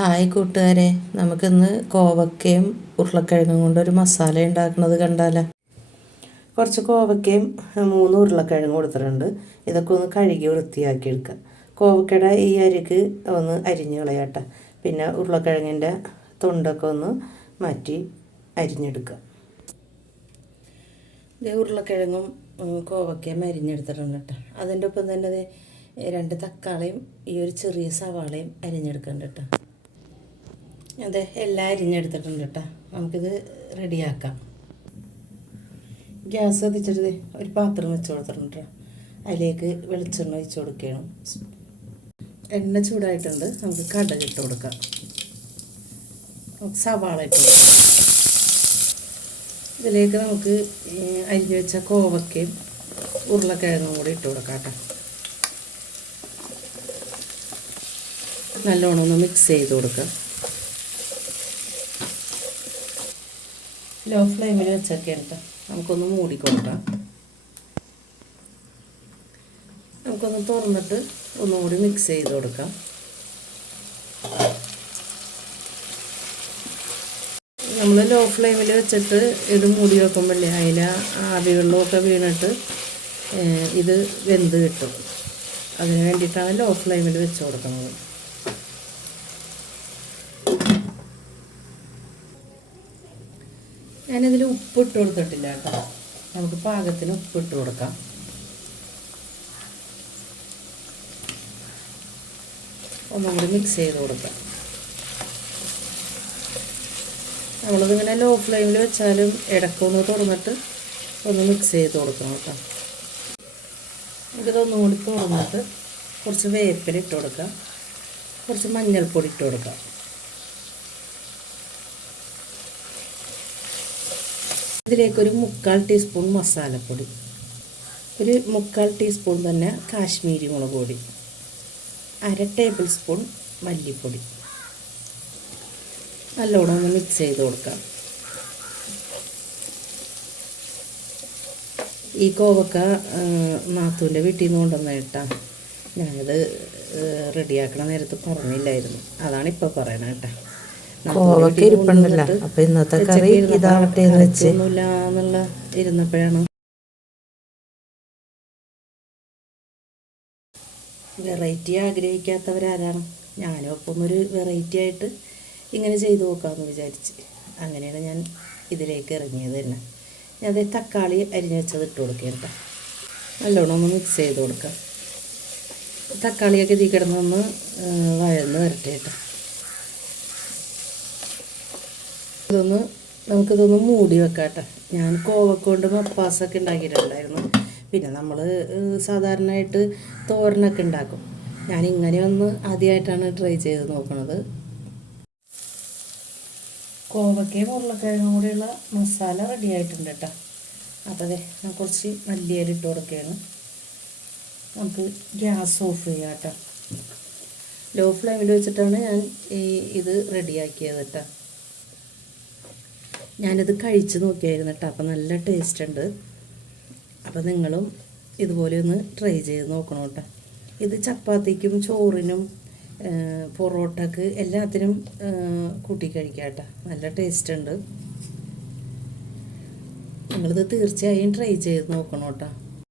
Hi കൂട്ടുകാരെ. നമുക്കിന്ന് കോവക്കയും ഉരുളക്കിഴങ്ങും കൊണ്ട് ഒരു മസാല ഉണ്ടാക്കുന്നത് കണ്ടാലോ. കുറച്ച് കോവക്കയും മൂന്ന് ഉരുളക്കിഴങ്ങും കൊടുത്തിട്ടുണ്ട്. ഇതൊക്കെ ഒന്ന് കഴുകി വൃത്തിയാക്കി എടുക്കുക കോവക്കയുടെ ഈ അരിക്ക് ഒന്ന് അരിഞ്ഞ് കളയാട്ടെ. പിന്നെ ഉരുളക്കിഴങ്ങിന്റെ തൊണ്ടൊക്കെ ഒന്ന് മാറ്റി അരിഞ്ഞെടുക്കുക ഇത് ഉരുളക്കിഴങ്ങും കോവക്കയും അരിഞ്ഞെടുത്തിട്ടുണ്ട് കേട്ടോ. അതിന്റെ ഒപ്പം തന്നെ രണ്ട് തക്കാളിയും ഈ ഒരു ചെറിയ സവാളയും അരിഞ്ഞെടുക്കുന്നുണ്ട് കേട്ടോ. അതെ എല്ലാം അരിഞ്ഞെടുത്തിട്ടുണ്ട് കേട്ടോ. നമുക്കിത് റെഡിയാക്കാം. ഗ്യാസ് കത്തിച്ചിട്ട് ഒരു പാത്രം വെച്ച് കൊടുത്തിട്ടുണ്ട് ട്ടോ. അതിലേക്ക് വെളിച്ചെണ്ണ ഒഴിച്ച് കൊടുക്കണം എണ്ണ ചൂടായിട്ടുണ്ട്. നമുക്ക് കടുക് ഇട്ട് കൊടുക്കാം. സവാള ഇട്ട് കൊടുക്കാം. ഇതിലേക്ക് നമുക്ക് അരിഞ്ഞ് വെച്ച കോവക്കയും ഉരുളക്കിഴങ്ങും കൂടി ഇട്ട് കൊടുക്കാം കേട്ടോ. നല്ലോണം ഒന്ന് മിക്സ് ചെയ്ത് കൊടുക്കുക ലോ ഫ്ലെയിമിൽ വെച്ചൊക്കെ കേട്ടോ നമുക്കൊന്ന് മൂടിക്കൊടുക്കാം. നമുക്കൊന്ന് തുറന്നിട്ട് ഒന്നുകൂടി മിക്സ് ചെയ്ത് കൊടുക്കാം. നമ്മൾ ലോ ഫ്ലെയിമിൽ വെച്ചിട്ട് ഇത് മൂടി വെക്കുമ്പോഴേ അതിൽ ആവികളിലൊക്കെ വീണിട്ട് ഇത് വെന്ത് കിട്ടും. അതിന് വേണ്ടിയിട്ടാണ് ലോ ഫ്ലെയിമിൽ വെച്ച് കൊടുക്കുന്നത്. ഞാനിതിൽ ഉപ്പ് ഇട്ട് കൊടുത്തിട്ടില്ല കേട്ടോ. നമുക്ക് പാകത്തിന് ഉപ്പ് ഇട്ട് കൊടുക്കാം. ഒന്നും കൂടി മിക്സ് ചെയ്ത് കൊടുക്കാം. നമ്മളിതിങ്ങനെ ലോ ഫ്ലെയിമിൽ വെച്ചാലും ഇടക്കൊന്ന് തുറന്നിട്ട് ഒന്ന് മിക്സ് ചെയ്ത് കൊടുക്കണം കേട്ടോ. നമുക്കിതൊന്നും കൂടി തുറന്നിട്ട് കുറച്ച് വേപ്പിലിട്ട് കൊടുക്കാം. കുറച്ച് മഞ്ഞൾപ്പൊടി ഇട്ട് കൊടുക്കാം. ഇതിലേക്കൊരു മുക്കാൽ ടീസ്പൂൺ മസാലപ്പൊടി ഒരു മുക്കാൽ ടീസ്പൂൺ തന്നെ കാശ്മീരി മുളക് പൊടി അര ടേബിൾ സ്പൂൺ മല്ലിപ്പൊടി. നല്ലോണം ഒന്ന് മിക്സ് ചെയ്ത് കൊടുക്കാം. ഈ കോവക്ക നാത്തൂന്റെ വീട്ടിൽ നിന്ന് കൊണ്ടുവന്ന കേട്ടാ ഞാനത് റെഡിയാക്കണ നേരത്ത് പറഞ്ഞില്ലായിരുന്നു. അതാണ് ഇപ്പോൾ പറയണത് കേട്ടാ. കോവക്ക ഇരിപ്പുണ്ടല്ലോ. അപ്പൊ ഇന്നത്തെ കറി ഇതാവട്ടെ എന്ന് വെച്ച്. എന്നുള്ള ഇരുന്നപ്പോഴാണ്. വെറൈറ്റി ആഗ്രഹിക്കാത്തവരാരാണ്. ഞാനും ഒപ്പം ഒരു വെറൈറ്റി ആയിട്ട് ഇങ്ങനെ ചെയ്തു നോക്കാമെന്ന് വിചാരിച്ച്. അങ്ങനെയാണ് ഞാൻ ഇതിലേക്ക് ഇറങ്ങിയത് തന്നെ. ഞാൻ അതേ തക്കാളി അരിഞ്ഞ് വെച്ചത് ഇട്ട് കൊടുക്കാം കേട്ടോ നല്ലോണം ഒന്ന് മിക്സ് ചെയ്ത് കൊടുക്കാം. തക്കാളിയൊക്കെ ഇതിൽ കിടന്നൊന്ന് വഴന്ന് വരട്ടെ കേട്ടോ ഇതൊന്ന് നമുക്കിതൊന്ന് മൂടി വെക്കാട്ടെ. കേട്ടോ ഞാൻ കോവക്കൊണ്ട് മപ്പാസൊക്കെ ഉണ്ടാക്കിയിട്ടുണ്ടായിരുന്നു. പിന്നെ നമ്മൾ സാധാരണയായിട്ട് തോരനൊക്കെ ഉണ്ടാക്കും. ഞാൻ ഇങ്ങനെ ഒന്ന് ആദ്യമായിട്ടാണ് ട്രൈ ചെയ്ത് നോക്കുന്നത് കോവക്കയും ഉരുളക്കിഴങ്ങും കൂടെയുള്ള മസാല റെഡി ആയിട്ടുണ്ട് കേട്ടോ അപ്പോൾ അതെ ഞാൻ കുറച്ച് മല്ലിയില ഇട്ട് കൊടുക്കുകയാണ്. നമുക്ക് ഗ്യാസ് ഓഫ് ചെയ്യാം കേട്ടോ ലോ ഫ്ലെയിമിൽ വെച്ചിട്ടാണ് ഞാൻ ഈ ഇത് റെഡിയാക്കിയത് കേട്ടോ ഞാനിത് കഴിച്ച് നോക്കിയായിരുന്നു കേട്ടോ. അപ്പം നല്ല ടേസ്റ്റ് ഉണ്ട്. അപ്പം നിങ്ങളും ഇതുപോലെ ഒന്ന് ട്രൈ ചെയ്ത് നോക്കണം കേട്ടോ. ഇത് ചപ്പാത്തിക്കും ചോറിനും പൊറോട്ടക്ക് എല്ലാത്തിനും കൂട്ടി കഴിക്കാം കേട്ടോ. നല്ല ടേസ്റ്റ് ഉണ്ട്. നിങ്ങളിത് തീർച്ചയായും ട്രൈ ചെയ്ത് നോക്കണം കേട്ടോ.